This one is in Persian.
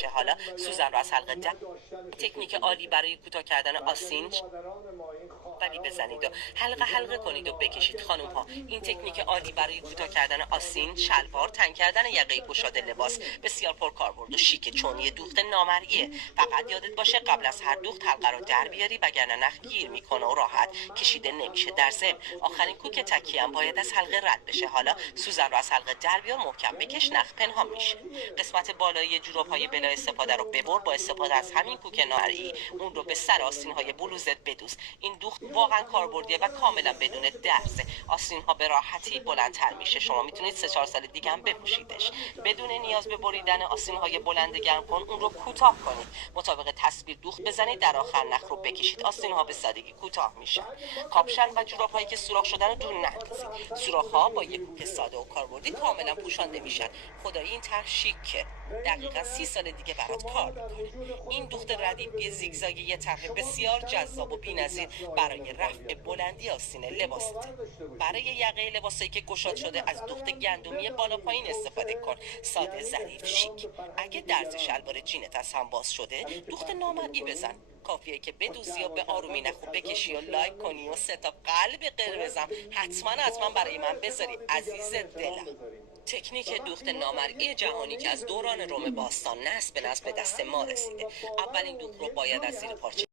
بشه. حالا سوزن رو از حلقه تکنیک عالی برای کوتاه کردن آستین ولی بزنید و حلقه کنید و بکشید. خانم ها، این تکنیک عالی برای کوتاه کردن آستین، شلوار، تنگ کردن یقه گشاد لباس بسیار پرکاربرد و شیک، چون یه دوخت نامرئیه. فقط یادت باشه قبل از هر دوخت حلقه رو در بیاری، وگرنه نخ گیر میکنه و راحت کشیده نمیشه. در ضمن آخرین کوک تکیه هم باید از حلقه رد بشه. حالا سوزن رو از حلقه در بیار، محکم بکش، نخ پنهان میشه. قسمت بالایی جوراب‌های بلا استفاده رو ببر. با استفاده از همین کوک نامرئی اون رو به سر آستین‌های بلوزت بدوز. این دوخت واقعا کاربردیه و کاملا بدون درزه. آستین‌ها به راحتی بلندتر میشه. شما میتونید 3-4 سال دیگه هم بپوشیدش بدون نیاز به بریدن آستین‌های بلند گرم کن. اون رو کوتاه کنید، مطابق تصویر دوخت بزنید، در آخر نخ رو بکشید. آستین‌ها به سادگی کوتاه میشن. کاپشن و جوراب‌هایی که سوراخ شدن رو دور نندازید. سوراخ‌ها با یک کوک ساده و کاربردی کاملا پوشانده میشن. خدایی این طرح شیکه. دقیقاً 30 سال دیگه برات کار میکنه. این دوخت ردیفی زیگزاگی یه طرح بسیار جذاب و بی‌نظیر برای رفع بلندی آستین لباسته. برای یقه لباسایی که گشاد شده از دوخت گندمی بالا پایین استفاده کن. ساده، ظریف، شیک. اگه درز شلوار جینت از هم باز شده، دوخت نامرئی بزن. کافیه که بدوزی و به آرومی نخو بکشی و لایک کنی و 3 تا قلب قرمزم حتما برای من بذاری عزیز دلم. تکنیک دوخت نامرئی جهانی که از دوران روم باستان نسل به نسل به دست ما رسیده. اولین دوخت رو باید از زیر پارچه